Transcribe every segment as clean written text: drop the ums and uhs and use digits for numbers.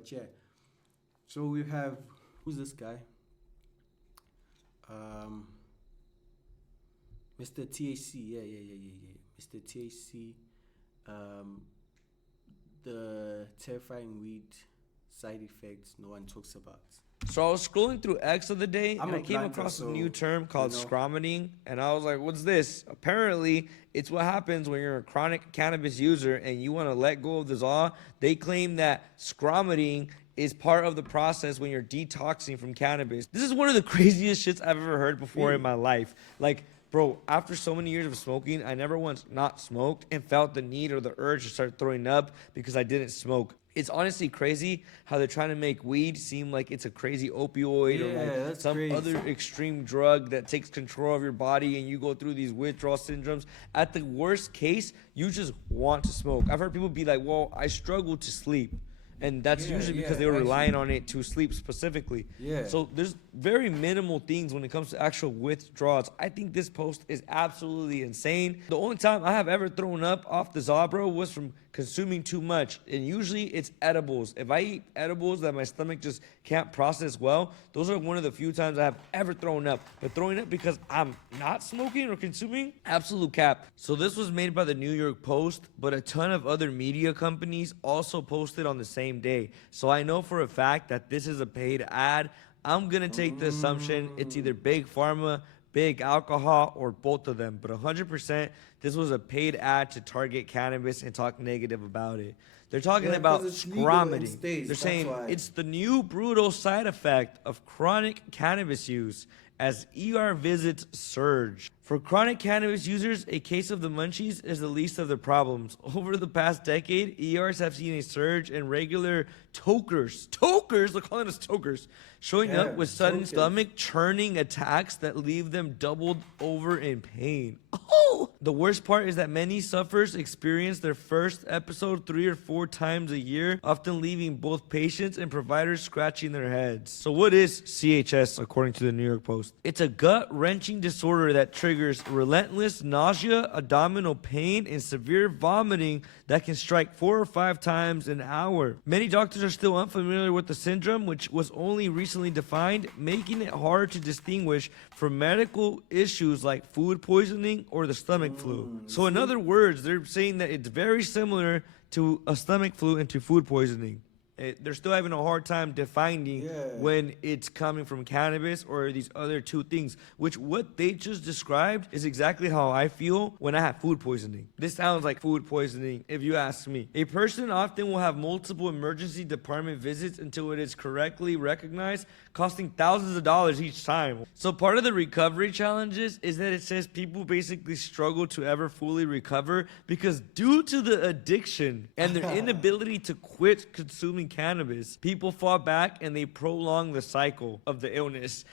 But yeah, so we have, who's this guy? Um, Mr. THC. Yeah. Mr. THC. Um, the terrifying weed side effects no one talks about. So I was scrolling through X the other day, I'm and a I came planter, across a so, new term called you know. scromining, and I was like, "What's this?" Apparently, it's what happens when you're a chronic cannabis user and you want to let go of the law. They claim that scromining is part of the process when you're detoxing from cannabis. This is one of the craziest shits I've ever heard before in my life. Like, bro, after so many years of smoking, I never once not smoked and felt the need or the urge to start throwing up because I didn't smoke. It's honestly crazy how they're trying to make weed seem like it's a crazy opioid or Yeah, like that's some crazy. other extreme drug that takes control of your body and you go through these withdrawal syndromes. At the worst case, you just want to smoke. I've heard people be like, well, I struggle to sleep. And that's usually because they were relying on it to sleep specifically. Yeah. So there's very minimal things when it comes to actual withdrawals. I think this post is absolutely insane. The only time I have ever thrown up off the Zabra was from consuming too much. And usually it's edibles. If I eat edibles that my stomach just can't process well, those are one of the few times I have ever thrown up. But throwing up because I'm not smoking or consuming, absolute cap. So this was made by the New York Post, but a ton of other media companies also posted on the same day. So I know for a fact that this is a paid ad. I'm going to take the assumption it's either big pharma, big alcohol, or both of them. But 100%, this was a paid ad to target cannabis and talk negative about it. They're talking about scromiting. They're saying it's the new brutal side effect of chronic cannabis use as ER visits surge. For chronic cannabis users, a case of the munchies is the least of their problems. Over the past decade, ERs have seen a surge in regular tokers, they're calling us tokers, showing up with sudden stomach churning attacks that leave them doubled over in pain. Oh! The worst part is that many sufferers experience their first episode 3 or 4 times a year, often leaving both patients and providers scratching their heads. So what is CHS according to the New York Post? It's a gut-wrenching disorder that triggers relentless nausea, abdominal pain, and severe vomiting that can strike 4 or 5 times an hour. Many doctors are still unfamiliar with the syndrome, which was only recently defined, making it hard to distinguish from medical issues like food poisoning or the stomach flu. So in other words, they're saying that it's very similar to a stomach flu and to food poisoning. They're still having a hard time defining when it's coming from cannabis or these other two things, which what they just described is exactly how I feel when I have food poisoning. This sounds like food poisoning, if you ask me. A person often will have multiple emergency department visits until it is correctly recognized, costing thousands of dollars each time. So part of the recovery challenges is that it says people basically struggle to ever fully recover because due to the addiction and their inability to quit consuming cannabis, people fall back and they prolong the cycle of the illness.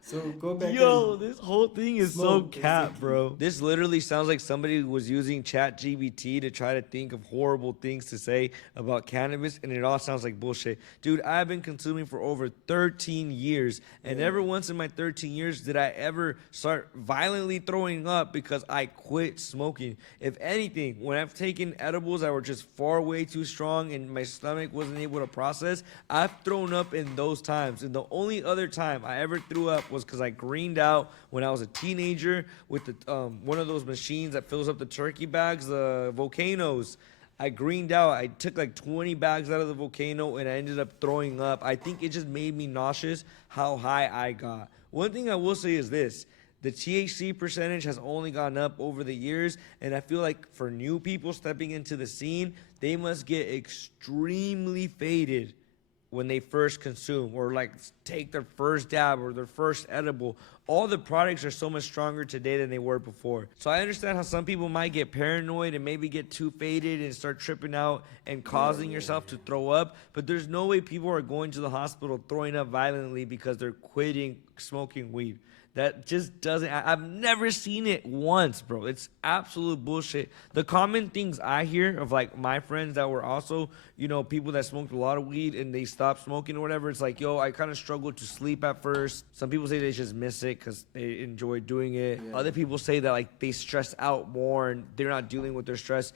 So go back. Yo, this whole thing is so cap, basically. bro. This literally sounds like somebody was using ChatGPT to try to think of horrible things to say about cannabis, and it all sounds like bullshit. Dude, I've been consuming for over 13 years, and never once in my 13 years did I ever start violently throwing up because I quit smoking. If anything, when I've taken edibles that were just far way too strong and my stomach wasn't able to process, I've thrown up in those times. And the only other time I ever threw up was because I greened out when I was a teenager with the one of those machines that fills up the turkey bags, the volcanoes. I greened out. I took like 20 bags out of the volcano and I ended up throwing up. I think it just made me nauseous how high I got. One thing I will say is this. The THC percentage has only gone up over the years, and I feel like for new people stepping into the scene, they must get extremely faded when they first consume or like take their first dab or their first edible. All the products are so much stronger today than they were before. So I understand how some people might get paranoid and maybe get too faded and start tripping out and causing yourself to throw up. But there's no way people are going to the hospital throwing up violently because they're quitting smoking weed. That just doesn't, I've never seen it once, bro. It's absolute bullshit. The common things I hear of like my friends that were also, you know, people that smoked a lot of weed and they stopped smoking or whatever. It's like, yo, I kind of struggled to sleep at first. Some people say they just miss it because they enjoy doing it. Yeah. Other people say that like they stress out more and they're not dealing with their stress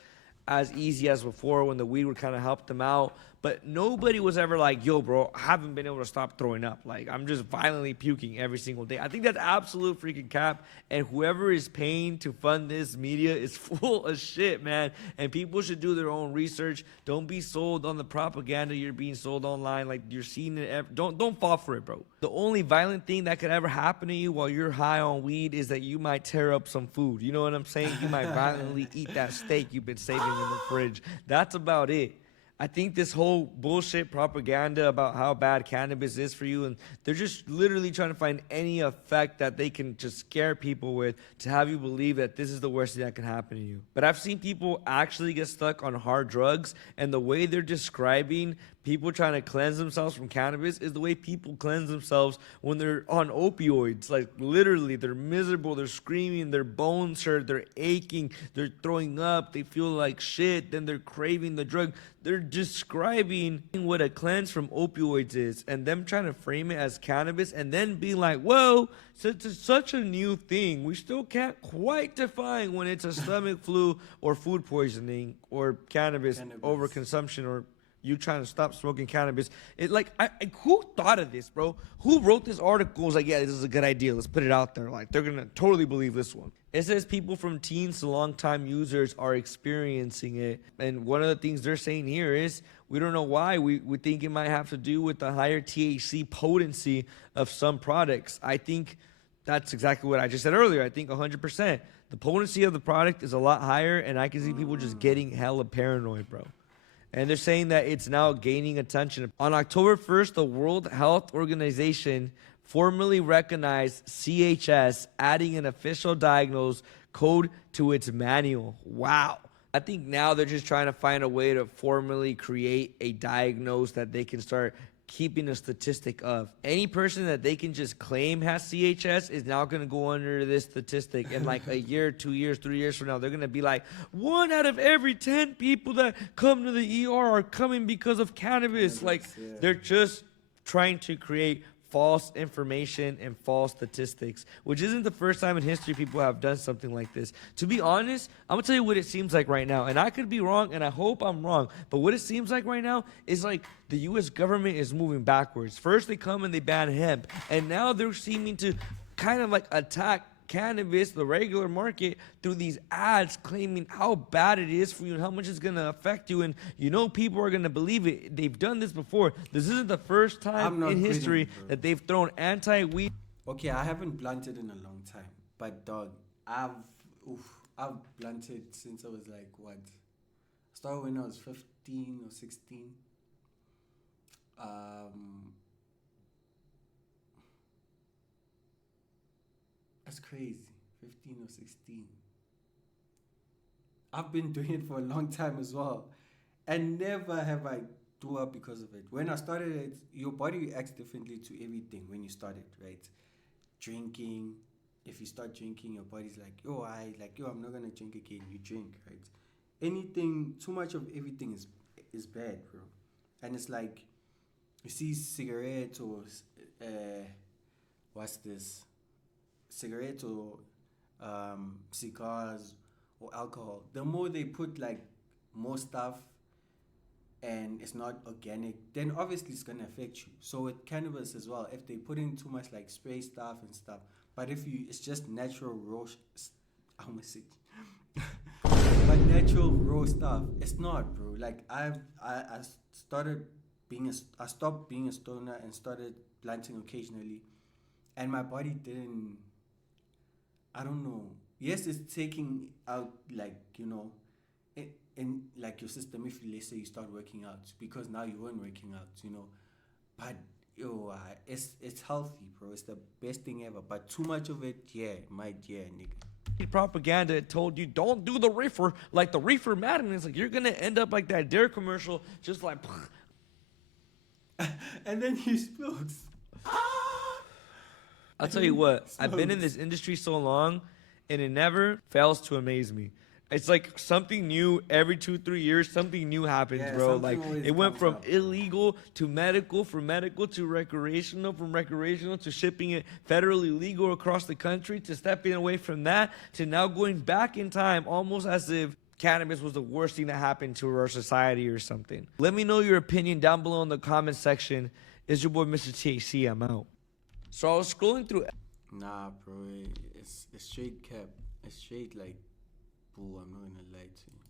as easy as before when the weed would kind of help them out. but nobody was ever like, yo, bro, I haven't been able to stop throwing up. Like, I'm just violently puking every single day. I think that's absolute freaking cap. And whoever is paying to fund this media is full of shit, man. And people should do their own research. Don't be sold on the propaganda you're being sold online. Like, you're seeing it. Don't fall for it, bro. The only violent thing that could ever happen to you while you're high on weed is that you might tear up some food. You know what I'm saying? You might violently eat that steak you've been saving in the fridge. That's about it. I think this whole bullshit propaganda about how bad cannabis is for you, and they're just literally trying to find any effect that they can just scare people with to have you believe that this is the worst thing that can happen to you. But I've seen people actually get stuck on hard drugs, and the way they're describing people trying to cleanse themselves from cannabis is the way people cleanse themselves when they're on opioids. Like, literally, they're miserable, they're screaming, their bones hurt, they're aching, they're throwing up, they feel like shit, then they're craving the drug. They're describing what a cleanse from opioids is, and them trying to frame it as cannabis, and then being like, whoa, since it's such a new thing, we still can't quite define when it's a stomach flu or food poisoning or cannabis overconsumption or you trying to stop smoking cannabis. Who thought of this, bro? Who wrote this article? Was like, yeah, this is a good idea. Let's put it out there. Like, they're gonna totally believe this one. It says people from teens to long-time users are experiencing it. And one of the things they're saying here is, we don't know why. We think it might have to do with the higher THC potency of some products. I think that's exactly what I just said earlier. I think 100%. The potency of the product is a lot higher, and I can see people just getting hella paranoid, bro. And they're saying that it's now gaining attention. On October 1st, the World Health Organization formally recognized CHS, adding an official diagnose code to its manual. Wow. I think now they're just trying to find a way to formally create a diagnose that they can start keeping a statistic of. Any person that they can just claim has CHS is now going to go under this statistic. And like a year, 2 years, 3 years from now, they're going to be like, 1 out of every 10 people that come to the ER are coming because of cannabis. Like, they're just trying to create false information and false statistics, which isn't the first time in history people have done something like this. To be honest, I'm gonna tell you what it seems like right now, and I could be wrong, and I hope I'm wrong, but what it seems like right now is like the U.S. government is moving backwards. First they come and they ban hemp, and now they're seeming to kind of like attack cannabis, the regular market, through these ads claiming how bad it is for you and how much it's going to affect you. And you know people are going to believe it. They've done this before. This isn't the first time in history that they've thrown anti-weed. Okay, I haven't blunted in a long time. But dog, I've blunted since I was like, what? Started when I was 15 or 16. That's crazy. 15 or 16. I've been doing it for a long time as well. And never have I do up because of it. When I started it, your body reacts differently to everything when you start it, right? Drinking. If you start drinking, your body's like, I'm not going to drink again. You drink, right? Anything, too much of everything is bad, bro. And it's like, you see cigarettes or, cigarettes or cigars or alcohol, the more they put like more stuff and it's not organic, then obviously it's gonna affect you. So with cannabis as well, if they put in too much like spray stuff and stuff, but it's just natural raw, but natural raw stuff, it's not, bro. Like I stopped being a stoner and started planting occasionally, and my body didn't. I don't know. Yes, it's taking out, like, in like your system if let's say you start working out, because now you weren't working out, but it's healthy, bro. It's the best thing ever. But too much of it, nigga. Propaganda told you don't do the reefer, like the reefer madness. Like, you're gonna end up like that Dare commercial, just like. And then he smokes. I'll tell you what, I've been in this industry so long, and it never fails to amaze me. It's like something new every 2-3 years. Something new happens, bro. Like, it went from illegal to medical, from medical to recreational, from recreational to shipping it federally legal across the country, to stepping away from that, to now going back in time, almost as if cannabis was the worst thing that happened to our society or something. Let me know your opinion down below in the comment section. It's your boy, Mr. THC. I'm out. So I was scrolling through. Nah, bro, it's straight cap. It's straight like bull. I'm not gonna lie to you.